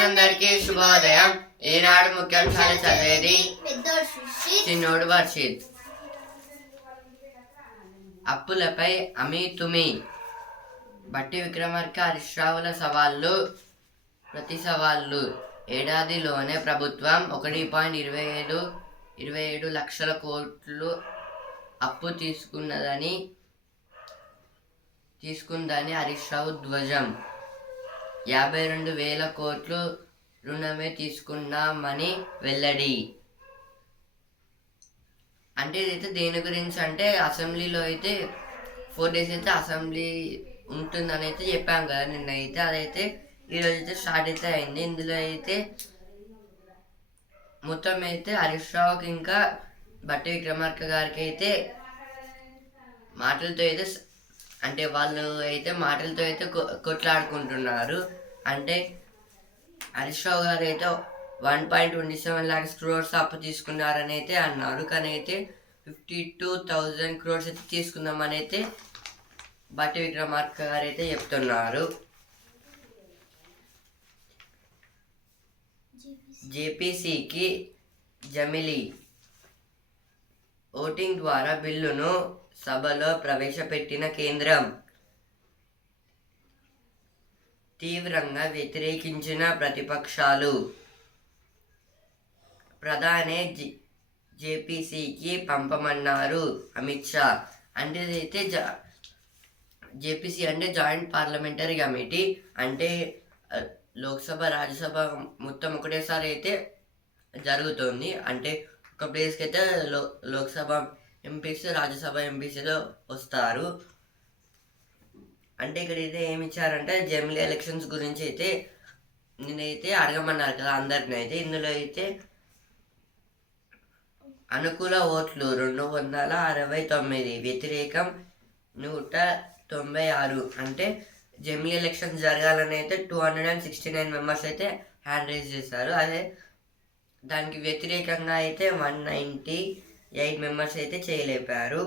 విద్యార్థులందరికీ శుభోదయం. ఈనాడు ముఖ్యాంశాలు చదివేది చిన్నోడు వర్షిత్. అప్పులపై అమీతుమి. బట్టి విక్రమార్క హరీష్ రావుల సవాళ్లు ప్రతి సవాళ్లు. ఏడాదిలోనే ప్రభుత్వం 1.27 లక్షల కోట్లు అప్పు తీసుకుందని హరీష్ రావు ధ్వజం. 52,000 కోట్లు రుణమే తీసుకున్నామని వెల్లడి. అంటే ఇదైతే దేని గురించి అంటే అసెంబ్లీలో అయితే 4 days అయితే అసెంబ్లీ ఉంటుందని అయితే చెప్పాం కదా నిన్న అయితే. అదైతే ఈరోజు అయితే స్టార్ట్ అయితే అయింది. ఇందులో అయితే మొత్తం అయితే హరీష్ రావుకి ఇంకా బట్టి విక్రమార్క గారికి అయితే మాటలతో అయితే అంటే వాళ్ళు అయితే మాటలతో అయితే కొట్లాడుకుంటున్నారు. అంటే హరీష్ రావు గారు అయితే 1.27 lakhs crores అప్పు తీసుకున్నారని అయితే అన్నారు. కానీ అయితే 52,000 crores అయితే తీసుకుందామని అయితే బట్టి విక్రమార్క గారు అయితే చెప్తున్నారు. జేపీసీకి జమిలీ. ఓటింగ్ ద్వారా బిల్లును సభలో ప్రవేశపెట్టిన కేంద్రం తీవ్రంగా వ్యతిరేకించిన ప్రతిపక్షాలు. ప్రధాని జేపీసీకి పంపమన్నారు అమిత్ షా. అంటే అయితే జేపీసీ అంటే జాయింట్ పార్లమెంటరీ కమిటీ. అంటే లోక్సభ రాజ్యసభ మొత్తం ఒకటేసారి అయితే జరుగుతుంది. అంటే ఒక ప్లేస్కి అయితే లోక్సభ ఎంపీస్ రాజ్యసభ ఎంపీస్లో వస్తారు. అంటే ఇక్కడైతే ఏమి ఇచ్చారంటే జమిలీ ఎలక్షన్స్ గురించి అయితే నేనైతే అడగమన్నారు కదా అందరిని. అయితే ఇందులో అయితే అనుకూల ఓట్లు 269, వ్యతిరేకం 196. అంటే జమిలీ ఎలక్షన్స్ జరగాలని అయితే 269 మెంబర్స్ అయితే హ్యాండ్ రైజ్ చేశారు. అదే దానికి వ్యతిరేకంగా అయితే 198 మెంబర్స్ అయితే చేయలేపారు.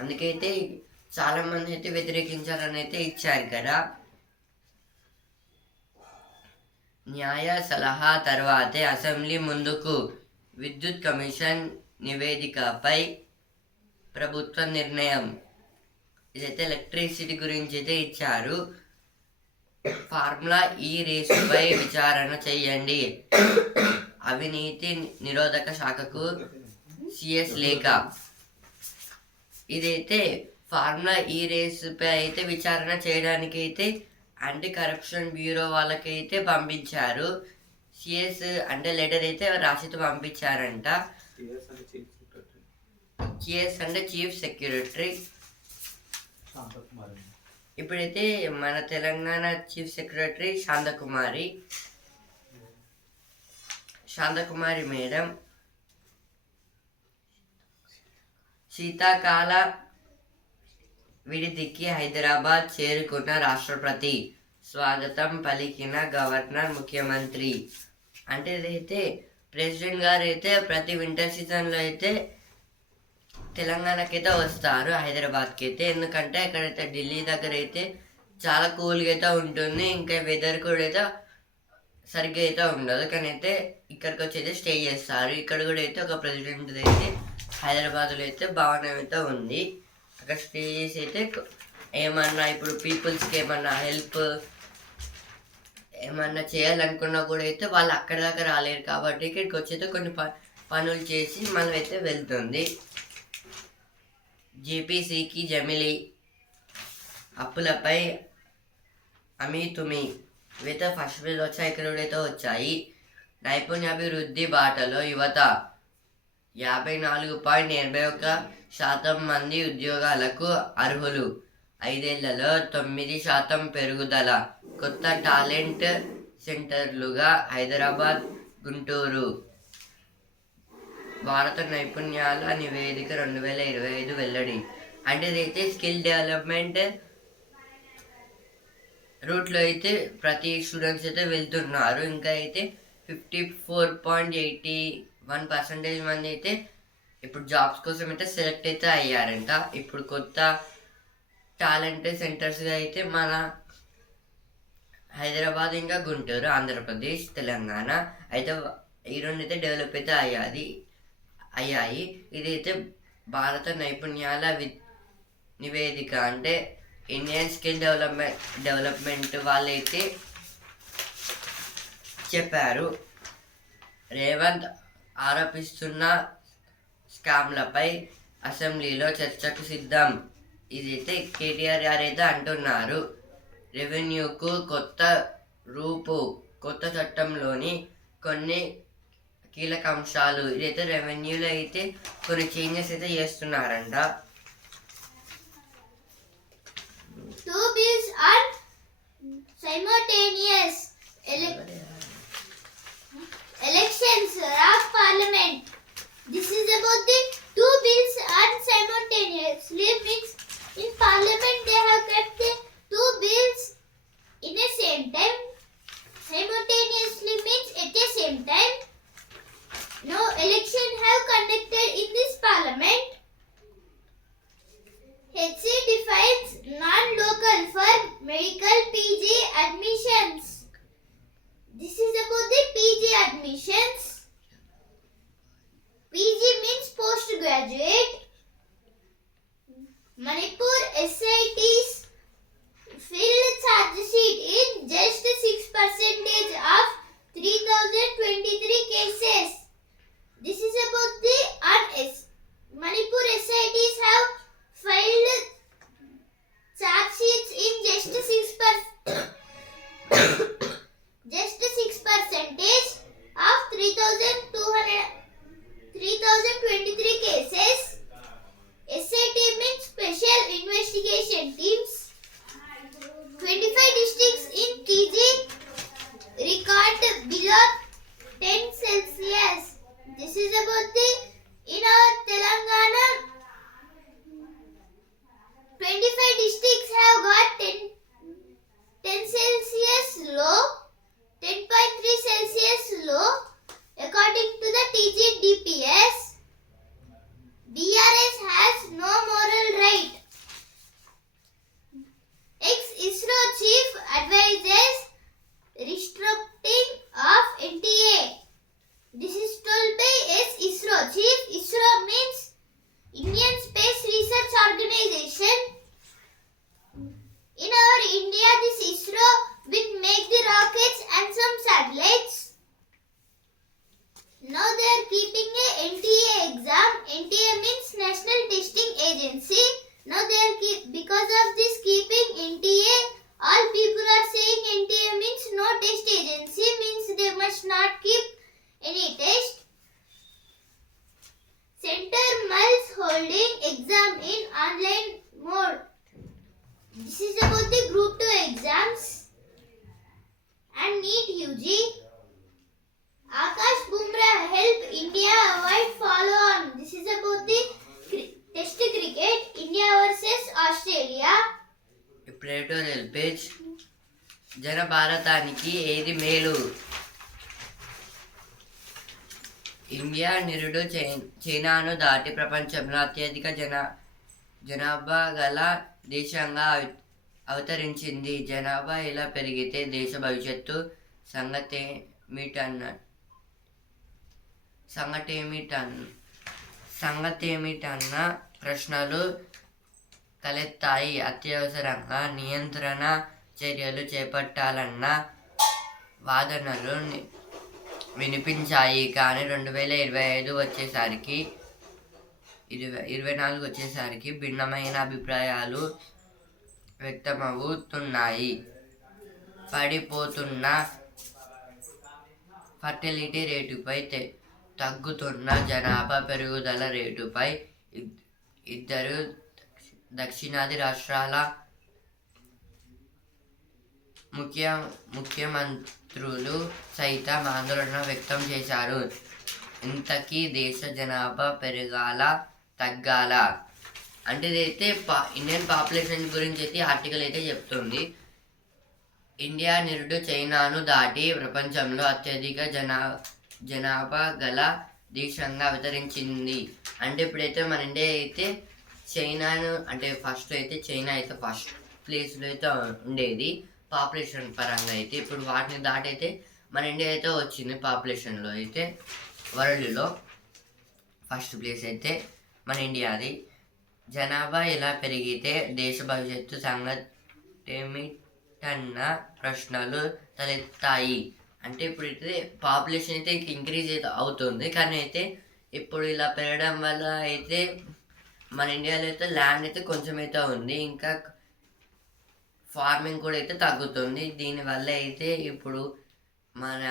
అందుకైతే చాలామంది అయితే వ్యతిరేకించారని అయితే ఇచ్చారు కదా. న్యాయ సలహా తర్వాతే అసెంబ్లీ ముందుకు. విద్యుత్ కమిషన్ నివేదికపై ప్రభుత్వ నిర్ణయం. ఇదైతే ఎలక్ట్రిసిటీ గురించి అయితే ఇచ్చారు. ఫార్ములా ఈ రేసుపై విచారణ చేయండి. అవినీతి నిరోధక శాఖకు సిఎస్ లేఖ. ఇదైతే ఫార్ములా ఈ రేసుపై అయితే విచారణ చేయడానికి అయితే యాంటీ కరప్షన్ బ్యూరో వాళ్ళకైతే పంపించారు. సిఎస్ అంటే లెటర్ అయితే రాసితో పంపించారంట. సిఎస్ అంటే చీఫ్ సెక్రటరీ. ఇప్పుడైతే మన Telangana chief secretary Santhakumari madam. శీతాకాల విడిదికి హైదరాబాద్ చేరుకున్న రాష్ట్రపతి. స్వాగతం పలికిన గవర్నర్, ముఖ్యమంత్రి. అంటే ఇదైతే ప్రెసిడెంట్ గారు అయితే ప్రతి వింటర్ సీజన్లో అయితే తెలంగాణకి అయితే వస్తారు, హైదరాబాద్కి అయితే. ఎందుకంటే అక్కడైతే ఢిల్లీ దగ్గర అయితే చాలా కూల్గా అయితే ఉంటుంది. ఇంకా వెదర్ కూడా అయితే సరిగ్గా అయితే ఉండదు. కానీ అయితే ఇక్కడికి వచ్చి అయితే స్టే చేస్తారు. ఇక్కడ కూడా అయితే ఒక ప్రెసిడెంట్ అయితే హైదరాబాద్లో అయితే భవనం అయితే ఉంది. అక్కడ స్టే చేసి అయితే ఏమన్నా ఇప్పుడు పీపుల్స్కి ఏమన్నా హెల్ప్ ఏమన్నా చేయాలనుకున్నా కూడా అయితే వాళ్ళు అక్కడ దాకా రాలేరు. కాబట్టి ఇక్కడికి వచ్చి అయితే కొన్ని పనులు చేసి మనం అయితే వెళ్తుంది. జేపీసీకి జమిలీ. అప్పులపై అమీతుమి. ఇవైతే ఫస్ట్ పేజ్ వచ్చాయి, ఇక్కడ అయితే వచ్చాయి. నైపుణ్యాభివృద్ధి బాటలో యువత. 54.81% మంది ఉద్యోగాలకు అర్హులు. 5 ఏళ్లలో 9% పెరుగుదల. కొత్త టాలెంట్ సెంటర్లుగా హైదరాబాద్, గుంటూరు. భారత నైపుణ్యాల నివేదిక 2025 వెల్లడి. అంటే ఇదైతే స్కిల్ డెవలప్మెంట్ రూట్లో అయితే ప్రతి స్టూడెంట్స్ అయితే వెళ్తున్నారు. ఇంకా అయితే 54.81% మంది అయితే ఇప్పుడు జాబ్స్ కోసం అయితే సెలెక్ట్ అయితే అయ్యారంట. ఇప్పుడు కొత్త టాలెంట్ సెంటర్స్గా అయితే మన హైదరాబాద్ ఇంకా గుంటూరు, ఆంధ్రప్రదేశ్, తెలంగాణ అయితే ఈ రెండు అయితే డెవలప్ అయితే అయ్యాయి. ఇదైతే భారత నైపుణ్యాల నివేదిక అంటే ఇండియన్ స్కిల్ డెవలప్మెంట్ వాళ్ళైతే చెప్పారు. రేవంత్ ఆరోపిస్తున్న స్కామ్లపై అసెంబ్లీలో చర్చకు సిద్ధం. ఇదైతే కేటీఆర్ గారు అయితే అంటున్నారు. రెవెన్యూకు కొత్త చట్టంలోని కొన్ని కీలక అంశాలు. ఇదైతే రెవెన్యూలో అయితే కొన్ని చేంజెస్ అయితే చేస్తున్నారంట. Two bills are simultaneous elections of parliament. This is about the two bills are simultaneously mixed in parliament. They have kept the two bills in the same time. Simultaneously means at the same time. No election have conducted in this parliament. HC defines non-local for medical PG admissions. This is about the PG admissions. PG means postgraduate. Manipur SITs filled charge sheet in just 6% of 3023 cases. This is about the Manipur SITs have filed charge sheets in just 6% of 3023 cases. SIT means Special Investigation Teams. 25 districts in TG record below 10 Celsius. This is about the in our Telangana. 25 districts have got 10 Celsius low, 10.3 Celsius low according to the TG DPS. BRS has no moral right. Ex-ISRO chief advises restructuring of NTA. This is told by ex-ISRO chief. ISRO means Indian Space Research Organization. In our India, this ISRO will make the rockets and some satellites. Now they are keeping a NTA exam. NTA means National Testing Agency. Now they are because of this keeping NTA, all people are saying NTA means no test agency, means they must not keep any test. Center Miles holding exam in online mode. This is about the Group 2 exams and NEET UG. Akash Bumrah help India avoid follow on. This is about the Test cricket, India versus Australia. ప్రేటోరియల్ page. జన భారతానికి ఏది మేలు? India నిరుడు చైనాను దాటి ప్రపంచంలో అత్యధిక జనాభా గల దేశంగా అవతరించింది. జనాభా ఇలా పెరిగితే దేశ భవిష్యత్తు సంగతేమిటన్న ప్రశ్నలు తలెత్తాయి. అత్యవసరంగా నియంత్రణ చర్యలు చేపట్టాలన్న వాదనలు వినిపించాయి. కానీ 2024 వచ్చేసరికి భిన్నమైన అభిప్రాయాలు వ్యక్తమవుతున్నాయి. పడిపోతున్న ఫర్టిలిటీ రేటుపై, తగ్గుతున్న జనాభా పెరుగుదల రేటుపై ఇద్దరు దక్షిణాది రాష్ట్రాల ముఖ్యమంత్రులు సైతం ఆందోళన వ్యక్తం చేశారు. ఇంతకీ దేశ జనాభా పెరగాల తగ్గాల అంటే ఇదైతే ఇండియన్ పాపులేషన్ గురించి అయితే ఆర్టికల్ అయితే చెప్తుంది. ఇండియా నిరుడు చైనాను దాటి ప్రపంచంలో అత్యధిక జనాభా గల దేశంగా అవతరించింది. అంటే ఇప్పుడైతే మన ఇండియా అయితే చైనాను అంటే చైనా అయితే ఫస్ట్ ప్లేస్లో అయితే ఉండేది. పాపులేషన్ పరంగా అయితే ఇప్పుడు వాటిని దాటైతే మన ఇండియా అయితే వచ్చింది పాపులేషన్లో అయితే. వరల్డ్లో ఫస్ట్ ప్లేస్ అయితే మన ఇండియాది. జనాభా ఇలా పెరిగితే దేశ భవిష్యత్తు సంగతేమిటన్న ప్రశ్నలు తలెత్తాయి. అంటే ఇప్పుడు అయితే పాపులేషన్ అయితే ఇంక్రీజ్ అయితే అవుతుంది, కానీ అయితే ఇప్పుడు ఇలా పెరగడం వల్ల అయితే మన ఇండియాలో అయితే ల్యాండ్ అయితే కొంచెం అయితే ఉంది, ఇంకా ఫార్మింగ్ కూడా అయితే తగ్గుతుంది. దీనివల్ల అయితే ఇప్పుడు మన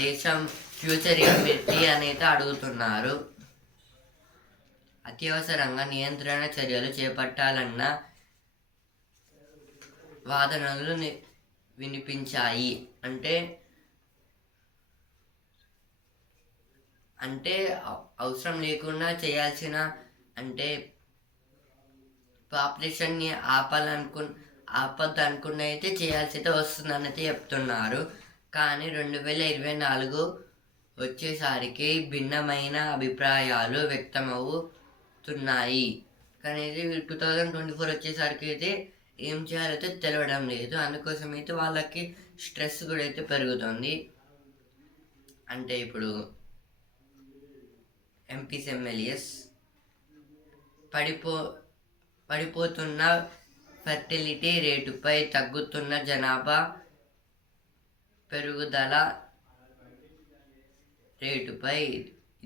దేశం ఫ్యూచర్ ఏమిటి అని అయితే అడుగుతున్నారు. అత్యవసరంగా నియంత్రణ చర్యలు చేపట్టాలన్న వాదనలు వినిపించాయి. అంటే అవసరం లేకుండా చేయాల్సిన అంటే పాపులేషన్ని ఆపద్దనుకున్న అయితే చేయాల్సి అయితే వస్తుందని అయితే చెప్తున్నారు. కానీ 2024 వచ్చేసరికి భిన్నమైన అభిప్రాయాలు వ్యక్తమవుతున్నాయి. కానీ 2024 వచ్చేసరికి అయితే ఏం చేయాలైతే తెలియడం లేదు. అందుకోసం అయితే వాళ్ళకి స్ట్రెస్ కూడా అయితే పెరుగుతుంది. అంటే ఇప్పుడు ఎంపీస్ ఎమ్మెల్యేస్ పడిపోతున్న ఫెర్టిలిటీ రేటుపై, తగ్గుతున్న జనాభా పెరుగుదల రేటుపై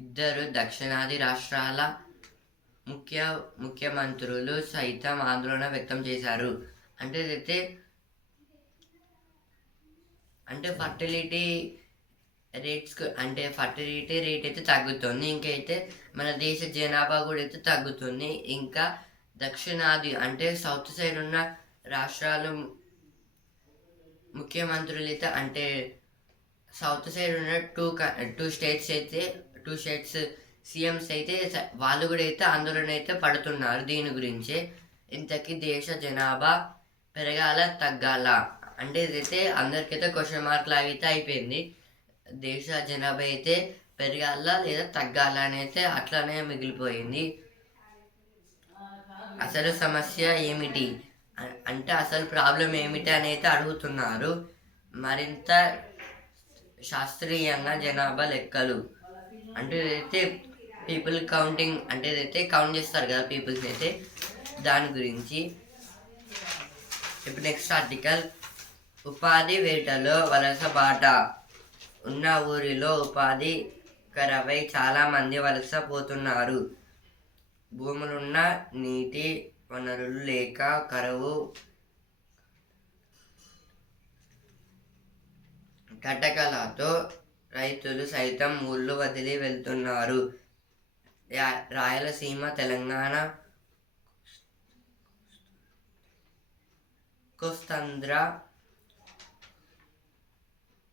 ఇద్దరు దక్షిణాది రాష్ట్రాల ముఖ్యమంత్రులు సైతం ఆందోళన వ్యక్తం చేశారు. అంటే ఫర్టిలిటీ ఫర్టిలిటీ రేట్ అయితే తగ్గుతుంది, ఇంకైతే మన దేశ జనాభా కూడా అయితే తగ్గుతుంది. ఇంకా దక్షిణాది అంటే సౌత్ సైడ్ ఉన్న రాష్ట్రాలు ముఖ్యమంత్రులు అయితే అంటే సౌత్ సైడ్ ఉన్న టూ స్టేట్స్ సీఎంస్ అయితే వాళ్ళు కూడా అయితే ఆందోళన అయితే పడుతున్నారు దీని గురించే. ఇంతకీ దేశ జనాభా పెరగాల తగ్గాల అంటే ఇదైతే అందరికైతే క్వశ్చన్ మార్క్ లాగైతే అయిపోయింది. దేశ జనాభా అయితే పెరగాల లేదా తగ్గాల అని అయితే అట్లానే మిగిలిపోయింది. అసలు సమస్య ఏమిటి అంటే అసలు ప్రాబ్లం ఏమిటి అని అయితే అడుగుతున్నారు. మరింత శాస్త్రీయంగా జనాభా లెక్కలు అంటే ఇదైతే పీపుల్ కౌంటింగ్ అంటే ఇదైతే కౌంట్ చేస్తారు కదా పీపుల్స్ అయితే, దాని గురించి. ఇప్పుడు నెక్స్ట్ ఆర్టికల్, ఉపాధి వేటలో వలస బాట. ఉన్న ఊరిలో ఉపాధి కరవై చాలామంది వలస పోతున్నారు. భూములున్న నీటి వనరులు లేక కరువు కటకలతో రైతులు సైతం ఊళ్ళు వదిలి వెళ్తున్నారు. రాయలసీమ, తెలంగాణ, కోస్తాంధ్ర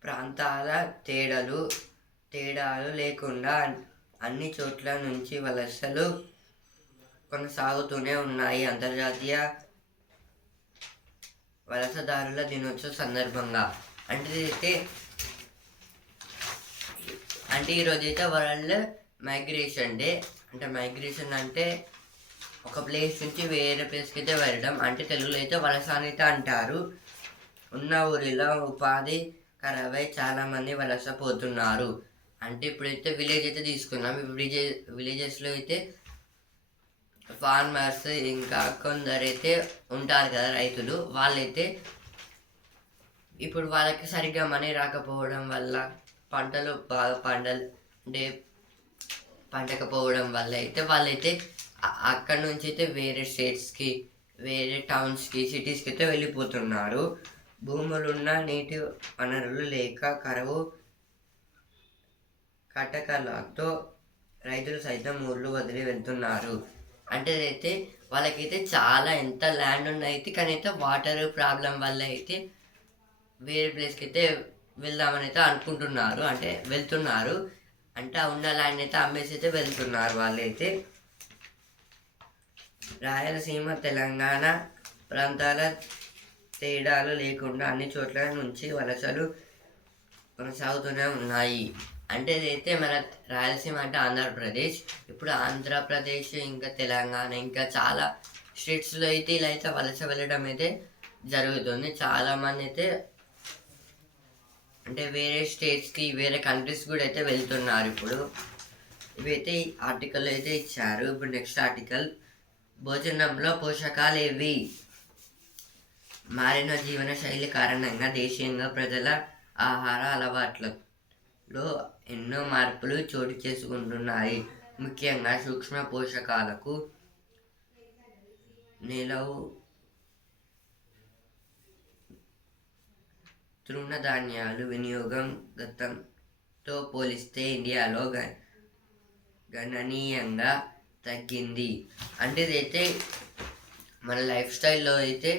ప్రాంతాల తేడాలు లేకుండా అన్ని చోట్ల నుంచి వలసలు కొనసాగుతూనే ఉన్నాయి. అంతర్జాతీయ వలసదారుల దినోత్సవం సందర్భంగా అంటే ఈరోజు అయితే వరల్డ్ మైగ్రేషన్ డే. అంటే మైగ్రేషన్ అంటే ఒక ప్లేస్ నుంచి వేరే ప్లేస్కి అయితే వెళ్ళడం, అంటే తెలుగులో అయితే వలస అని అయితే అంటారు. ఉన్న ఊరిలో ఉపాధి కరవై చాలామంది వలస పోతున్నారు. అంటే ఇప్పుడైతే విలేజ్ అయితే తీసుకున్నాం. విలేజెస్లో అయితే ఫార్మర్స్ ఇంకా కొందరైతే ఉంటారు కదా రైతులు, వాళ్ళైతే ఇప్పుడు వాళ్ళకి సరిగ్గా మనీ రాకపోవడం వల్ల పంటలు బాగా పండకపోవడం వల్ల అయితే వాళ్ళైతే అక్కడి నుంచి అయితే వేరే స్టేట్స్కి, వేరే టౌన్స్కి, సిటీస్కి అయితే వెళ్ళిపోతున్నారు. భూములున్న నీటి వనరులు లేక కరువు కటకలతో రైతులు సైతం ఊళ్ళు వదిలి వెళ్తున్నారు. అంటే అయితే వాళ్ళకైతే చాలా ఎంత ల్యాండ్ ఉన్నైతే, కానీ అయితే వాటర్ ప్రాబ్లం వల్ల అయితే వేరే ప్లేస్కి అయితే వెళ్దామని అయితే అనుకుంటున్నారు, అంటే వెళ్తున్నారు. అంటే ఉన్న ల్యాండ్ అయితే అమ్మేసి అయితే వెళ్తున్నారు వాళ్ళైతే. రాయలసీమ, తెలంగాణ ప్రాంతాల తేడాలు లేకుండా అన్ని చోట్ల నుంచి వలసలు కొనసాగుతూనే ఉన్నాయి. అంటే ఇదైతే మన రాయలసీమ అంటే ఆంధ్రప్రదేశ్. ఇప్పుడు ఆంధ్రప్రదేశ్ ఇంకా తెలంగాణ ఇంకా చాలా స్టేట్స్లో అయితే ఇలా అయితే వలస వెళ్ళడం అయితే జరుగుతుంది. చాలామంది అయితే అంటే వేరే స్టేట్స్కి వేరే కంట్రీస్ కూడా అయితే వెళ్తున్నారు ఇప్పుడు. ఇవైతే ఆర్టికల్ అయితే ఇచ్చారు. ఇప్పుడు నెక్స్ట్ ఆర్టికల్, భోజనంలో పోషకాలు ఏవి? మారిన జీవన శైలి కారణంగా దేశీయంగా ప్రజల ఆహార అలవాట్లలో ఎన్నో మార్పులు చోటు చేసుకుంటున్నాయి. ముఖ్యంగా సూక్ష్మ పోషకాలకు నిలవు తృణధాన్యాలు వినియోగం గతంతో పోలిస్తే ఇండియాలో గణనీయంగా తగ్గింది. అంటే ఇదైతే మన లైఫ్ స్టైల్లో అయితే,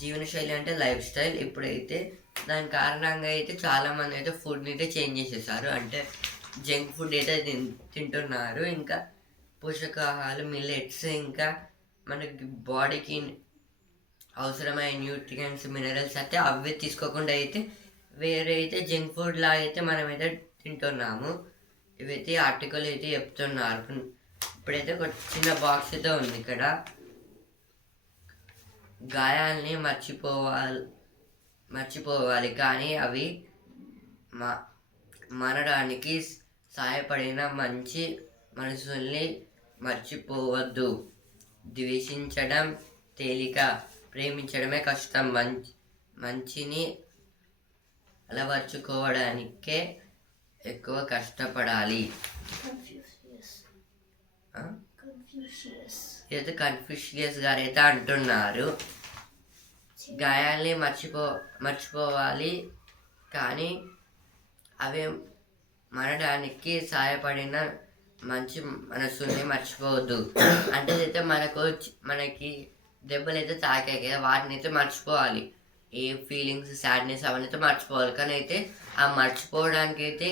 జీవనశైలి అంటే లైఫ్ స్టైల్, ఇప్పుడైతే దాని కారణంగా అయితే చాలామంది అయితే ఫుడ్ని అయితే చేంజ్ చేసేసారు. అంటే జంక్ ఫుడ్ అయితే తింటున్నారు. ఇంకా పోషకాహారాలు, మిల్లెట్స్, ఇంకా మనకి బాడీకి అవసరమైన న్యూట్రియంట్స్, మినరల్స్ అయితే అవే తీసుకోకుండా అయితే వేరే అయితే జంక్ ఫుడ్ లాగా అయితే మనమైతే తింటున్నాము. ఇవైతే ఆర్టికల్ అయితే చెప్తున్నారు. ఇప్పుడైతే ఒక చిన్న బాక్స్ అయితే ఉంది ఇక్కడ. గాయాల్ని మర్చిపోవాలి కానీ అవి మనడానికి సహాయపడిన మంచి మనసుల్ని మర్చిపోవద్దు. ద్వేషించడం తేలిక, ప్రేమించడమే కష్టం. మంచిని అలవర్చుకోవడానికే ఎక్కువ కష్టపడాలి. ఇదైతే కన్ఫ్యూషియస్ గారు అయితే అంటున్నారు. గాయాల్ని మర్చిపోవాలి కానీ అవి మనడానికి సహాయపడిన మంచి మనసుని మర్చిపోవద్దు. అంటే అయితే మనకి దెబ్బలు అయితే తాకాయి కదా, వాటిని అయితే మర్చిపోవాలి. ఏ ఫీలింగ్స్, సాడ్నెస్ అవన్నీ అయితే మర్చిపోవాలి. కానీ అయితే ఆ మర్చిపోవడానికి అయితే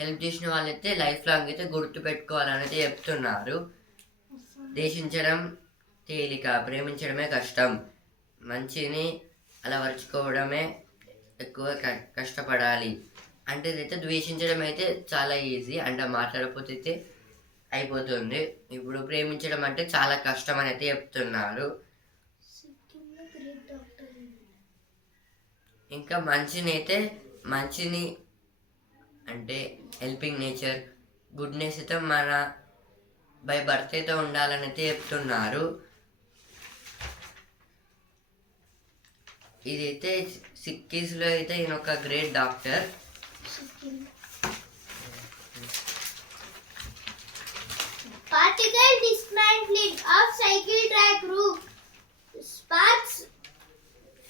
హెల్ప్ చేసిన వాళ్ళైతే లైఫ్ లాంగ్ అయితే గుర్తు పెట్టుకోవాలని అయితే చెప్తున్నారు. ద్వేషించడం తేలిక, ప్రేమించడమే కష్టం. మంచిని అలవర్చుకోవడమే ఎక్కువ కష్టపడాలి. అంటే ఇదైతే ద్వేషించడం అయితే చాలా ఈజీ, అంటే మాట్లాడకపోతే అయితే అయిపోతుంది. ఇప్పుడు ప్రేమించడం అంటే చాలా కష్టం అని అయితే చెప్తున్నారు. ఇంకా మంచిని అంటే హెల్పింగ్ నేచర్, గుడ్నెస్ అయితే మన బై బర్త్ అయితే ఉండాలని అయితే చెప్తున్నారు. ఇదైతే సిక్కీస్లో అయితే ఈయన ఒక great doctor. Particle dismantling of cycle track roof sparks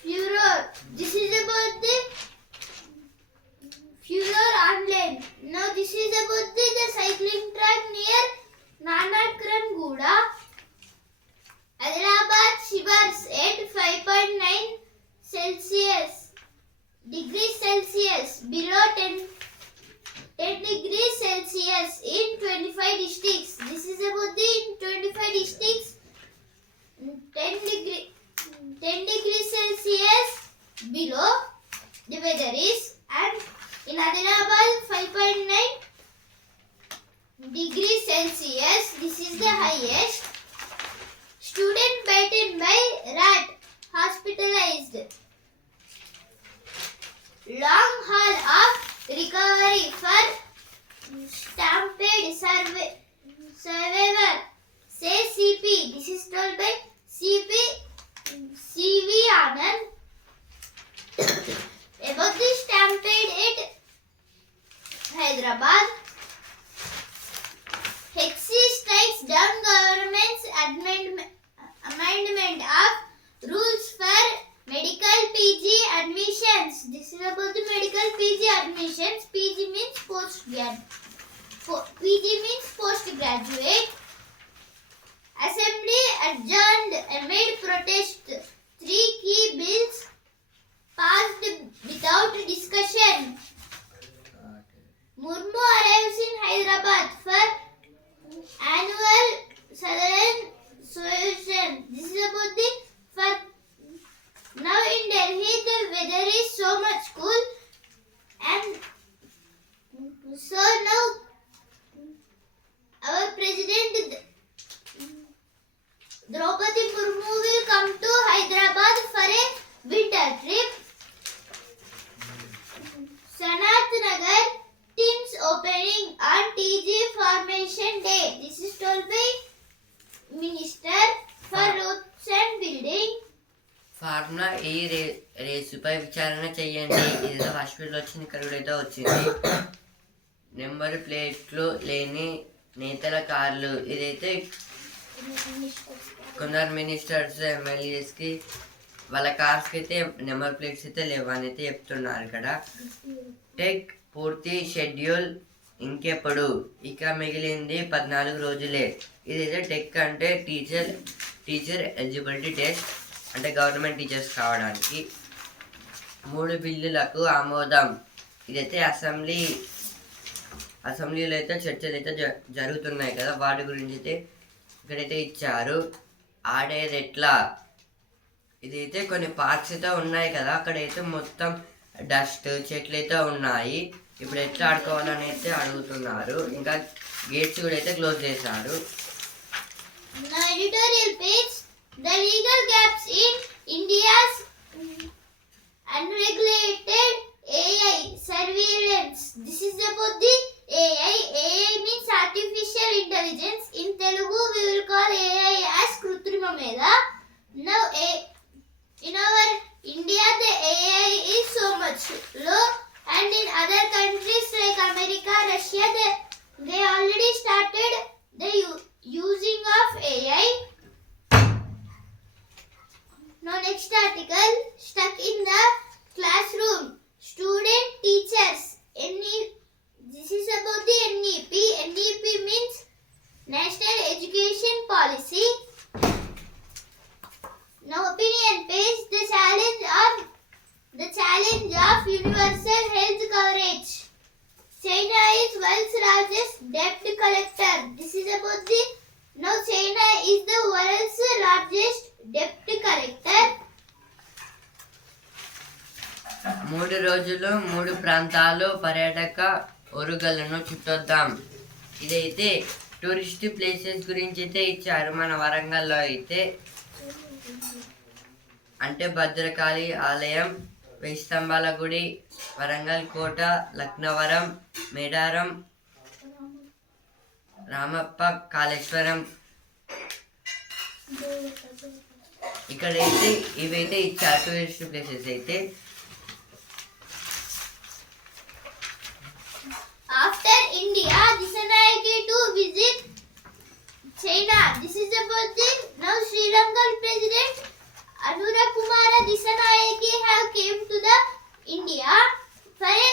furor. This is about the furor online. Now this is about the cycling track near Nanakram Guda. Hyderabad shivers at 5.9 degrees Celsius, below 10 degrees Celsius in 25 districts. This is about the 25 districts. 10 degrees Celsius below the weather is, and in Hyderabad 5.9 degrees Celsius. This is the highest. Student bitten by rat, hospitalized. Long haul of recovery for stampede survivor, say CP. This is told by CP CV Anand. About the stampede at Hyderabad, HC strikes down government's amendment of rules for medical PG admissions. This is about the medical PG admissions. PG means postgraduate. Assembly adjourned amid protest. 3 key bills passed without discussion. Murmu arrives in Hyderabad for annual Southern Session. This is about the now in Delhi the weather is so much cool, and so now our President Draupadi Murmu will come to Hyderabad for a winter trip. దీనిపై విచారణ చేయండి. ఇదేదో hospital వచ్చింది, ఇక్కడ కూడా అయితే వచ్చింది. Number ప్లేట్లు లేని నేతల కార్లు. ఇదైతే కొందరు మినిస్టర్స్ ఎమ్మెల్యేస్కి వాళ్ళ కార్స్కి అయితే నెంబర్ ప్లేట్స్ అయితే లేవని అయితే చెప్తున్నారు ఇక్కడ. టెక్ పూర్తి షెడ్యూల్ ఇంకెప్పుడు, ఇక మిగిలింది 14 రోజులే. ఇదైతే టెక్ అంటే టీచర్ ఎలిజిబిలిటీ టెస్ట్, అంటే గవర్నమెంట్ టీచర్స్ కావడానికి 3 బిల్లులకు ఆమోదం. ఇదైతే అసెంబ్లీలో అయితే చర్చలు అయితే జరుగుతున్నాయి కదా, వాటి గురించి అయితే ఇక్కడైతే ఇచ్చారు. ఆడేది ఎట్లా, ఇదైతే కొన్ని పార్క్స్ అయితే ఉన్నాయి కదా, అక్కడైతే మొత్తం డస్ట్ చెట్లు అయితే ఉన్నాయి. ఇప్పుడు ఎట్లా ఆడుకోవాలని అయితే అడుగుతున్నారు. ఇంకా గేట్స్ కూడా అయితే క్లోజ్ చేశారు. Editorial page: The legal gaps in India's unregulated AI surveillance. This is about the AI. AI means artificial intelligence. In Telugu, we will call AI as Krutrima Meda. Now, in our India, the AI is so much low, and in other countries like America, Russia, they already started the using of AI. Now next article: stuck in the classroom, student teachers. This is about the NEP. NEP means National Education Policy. Now opinion page: the challenge of universal health coverage. China is world's largest debt collector. This is about the now China is the world's largest debt collector. 3 రోజులు 3 ప్రాంతాలు పర్యాటక ఒరుగలను చుట్టొద్దాం. ఇదైతే tourist places గురించి అయితే ఇచ్చారు. మన వరంగల్లో అయితే అంటే భద్రకాళి ఆలయం, 1000 స్తంభాల గుడి, వరంగల్ కోట, లక్నవరం, మేడారం, రామప్ప, కాళేశ్వరం. ఇక్కడైతే ఇవైతే ఇచ్చారు టూరిస్ట్ ప్లేసెస్ అయితే. After India, Disanayake to visit China. This is about the now Sri Lankan President Anura Kumara Disanayake have came to the India for a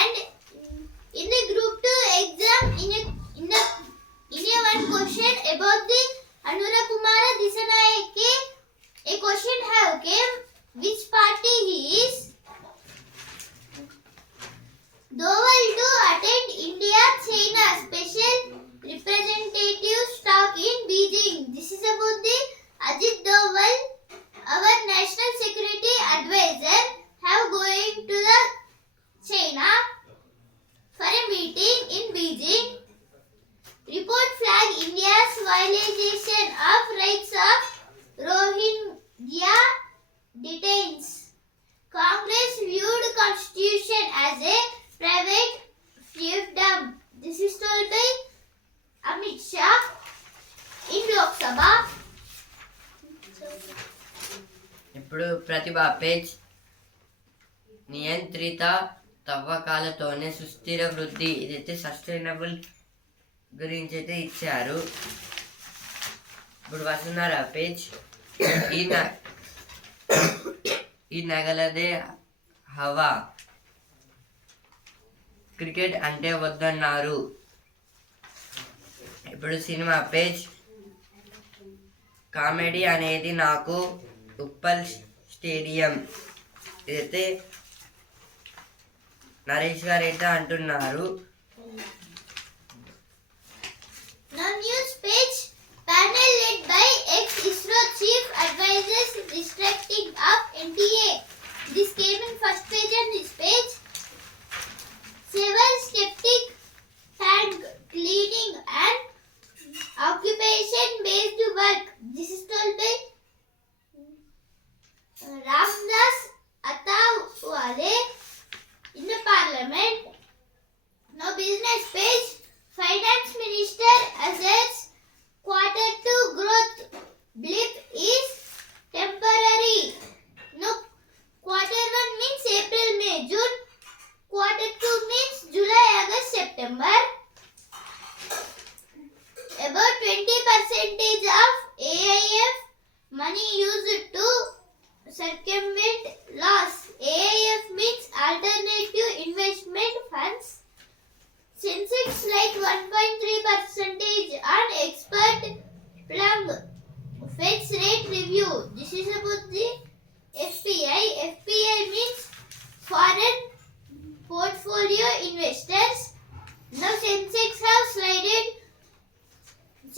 and in the group 2 exam in a one question about the Anura Kumara Disanayake, a question have came: which party he is? Doval to attend India-China special representative stock in Beijing. This is about the Ajit Doval, our national security advisor, have going to the China for a meeting in Beijing. Report flag India's violation of rights of Rohingya detains. Congress viewed constitution as a private fiefdom. This is told by Amit Shah in Lok Sabha. ఇప్పుడు ప్రతిభ page. నియంత్రిత తవ్వకాలతోనే సుస్థిర వృద్ధి. ఇదైతే sustainable గురించి అయితే ఇచ్చారు. ఇప్పుడు వస్తున్నారా పేజ్. ఈ నగలదే హవా, క్రికెట్ అంటే వద్దన్నారు. ఇప్పుడు సినిమా పేజ్. కామెడీ అనేది నాకు ఉప్పల్ స్టేడియం. ఇదైతే నరేష్ గారు అయితే అంటున్నారు. Now news page. Panel led by ex-ISRO chief advisors restricting of NTA. This came in first page on this page. Several skeptic thank cleaning and occupation-based work. This is told by Ramdas Atawale in the parliament. Now business page. review. This is about the FPI. FPI means foreign portfolio investors. Now Sensex have slided.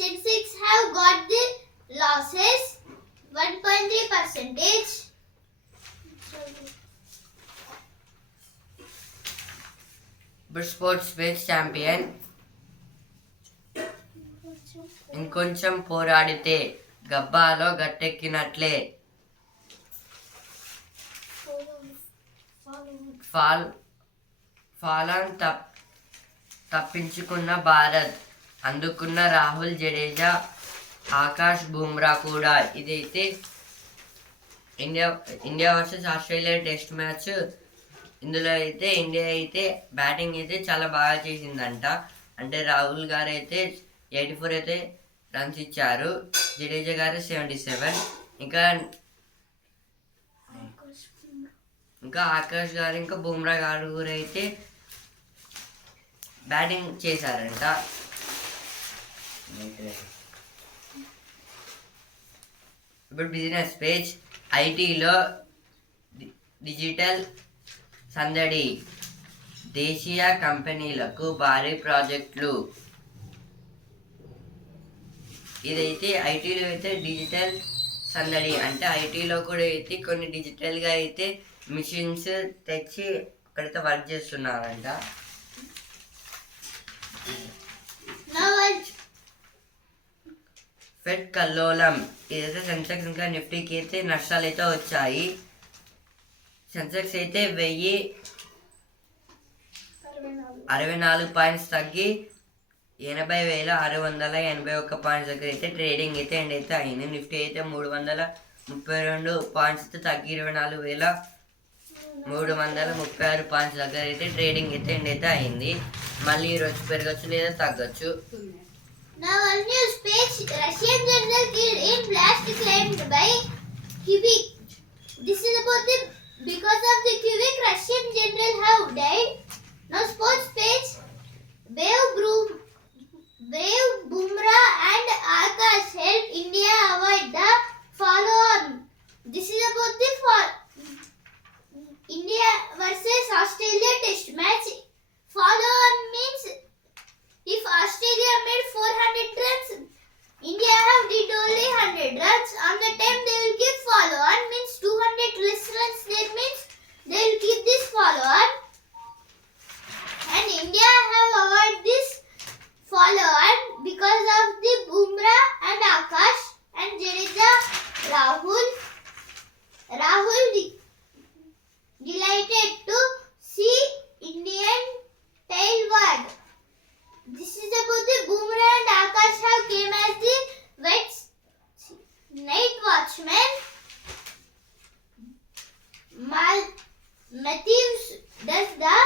Sensex have got the losses 1.3 percentage. ఇప్పుడు sports page champion. ఇంకొంచెం పోరాడితే గబ్బాలో గట్టెక్కినట్లే. ఫాలాన్ తప్పించుకున్న భారత్, అందుకున్న రాహుల్ జడేజా, ఆకాష్ బుమ్రా కూడా. ఇదైతే India versus Australia test match. ఇందులో అయితే India అయితే బ్యాటింగ్ అయితే చాలా బాగా చేసిందంట. అంటే రాహుల్ గారు అయితే 84 అయితే రన్స్ ఇచ్చారు, జడేజా గారు 77, ఇంకా ఆకాష్ గారు ఇంకా బుమ్రా గారు కూడా అయితే బ్యాటింగ్ చేశారంట. ఇప్పుడు బిజినెస్ పేజ్. ఐటీలో డిజిటల్ సందడి, దేశీయ కంపెనీలకు భారీ ప్రాజెక్టులు. ఇదైతే ఐటీలో అయితే డిజిటల్ సందడి అంటే ఐటీలో కూడా అయితే కొన్ని డిజిటల్గా అయితే మిషన్స్ తెచ్చి అక్కడైతే వర్క్ చేస్తున్నారంట. ఫెడ్ కల్లోలం. ఇదైతే సెన్సెక్స్ ఇంకా నిఫ్టీకి అయితే నష్టాలు అయితే వచ్చాయి. సెన్సెక్స్ అయితే 1064 పాయింట్స్ తగ్గి 80,681 పాయింట్స్ దగ్గర అయితే ట్రేడింగ్ అయితే ఎండ్ అయితే అయింది. నిఫ్టీ అయితే 332 పాయింట్స్ అయితే తగ్గి 24,336 పాయింట్స్ దగ్గర అయితే ట్రేడింగ్ అయితే ఎండ్ అయితే అయింది. మళ్ళీ ఈరోజు పెరగచ్చు లేదా తగ్గచ్చు. Now on news page, Russian general killed in blast claimed by Quebec. This is about the because of the Quebec Russian general have died. Now sports page, Brave Bumrah and Akash help India avoid the follow-on. This is about the India versus Australia test match. Follow-on means if Australia made 400 runs, India have did only 100 runs. On the time they will give follow-on means 200 less runs. That means they will keep this follow-on. And India have avoided this follow-on because of the Bumrah and Akash and Jadeja. Rahul delighted to see Indian tailward. This is about the Bumrah and Akash have came as the night watchman. Matthews does the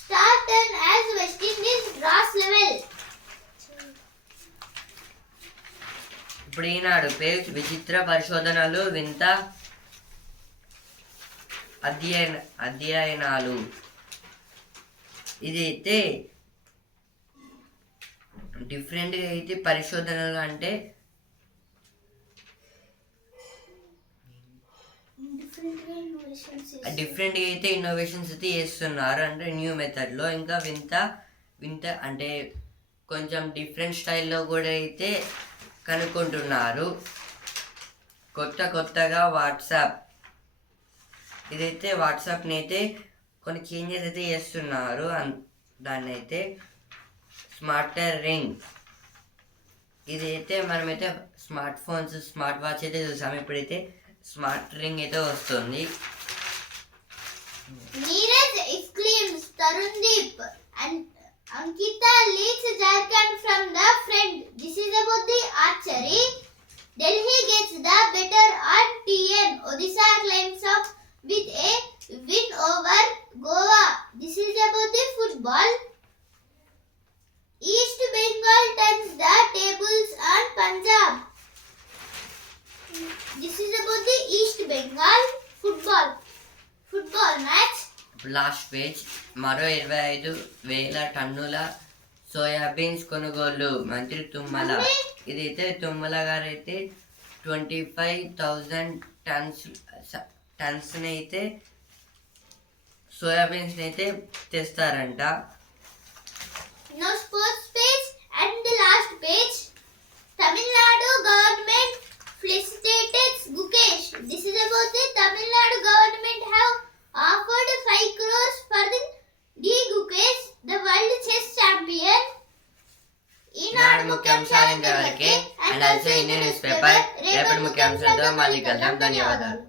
start turn as West Indies draws level. ఇప్పుడు ఈనాడు page విచిత్ర పరిశోధనలు, వింత అధ్యయనాలు. ఇదైతే డిఫరెంట్గా అయితే పరిశోధనలు అంటే డిఫరెంట్గా అయితే ఇన్నోవేషన్స్ అయితే చేస్తున్నారు అంటే న్యూ మెథడ్లో. ఇంకా వింత అంటే కొంచెం డిఫరెంట్ స్టైల్లో కూడా అయితే కనుక్కుంటున్నారు. కొత్తగా వాట్సాప్. ఇదైతే వాట్సాప్ని అయితే కొన్ని చేంజెస్ అయితే చేస్తున్నారు. దాన్ని అయితే స్మార్టర్ రింగ్. ఇదైతే మనమైతే స్మార్ట్ వాచ్ అయితే చూసాము, ఇప్పుడైతే స్మార్ట్ రింగ్ అయితే వస్తుంది. Neeraj exclaims Tarundeep and Ankita leads Jharkhand from the front. This is about the archery. Delhi gets the better on TN. Odisha climbs up with a win over Goa. This is about the football. East Bengal turns the tables on Punjab. This is about the East Bengal football match. Last page. మరో 25,000 టన్నుల soybeans కొనుగోలు, మంత్రి తుమ్మల. ఇదైతే తుమ్మల గారు అయితే 25,000 టన్స్ని అయితే సోయాబీన్స్ని అయితే తెస్తారంట. Now sports page and the last page. Tamil Nadu government felicitates Gukesh. This is about the Tamil Nadu government have offered 5 crores for the D. Gukesh, the world chess champion. ఈనాడు ముఖ్యాంశాలు ఇంతవరకే. And also Indian news paper రేపటి ముఖ్యాంశాలతో మళ్ళీ కలుద్దాం. ధన్యవాదాలు.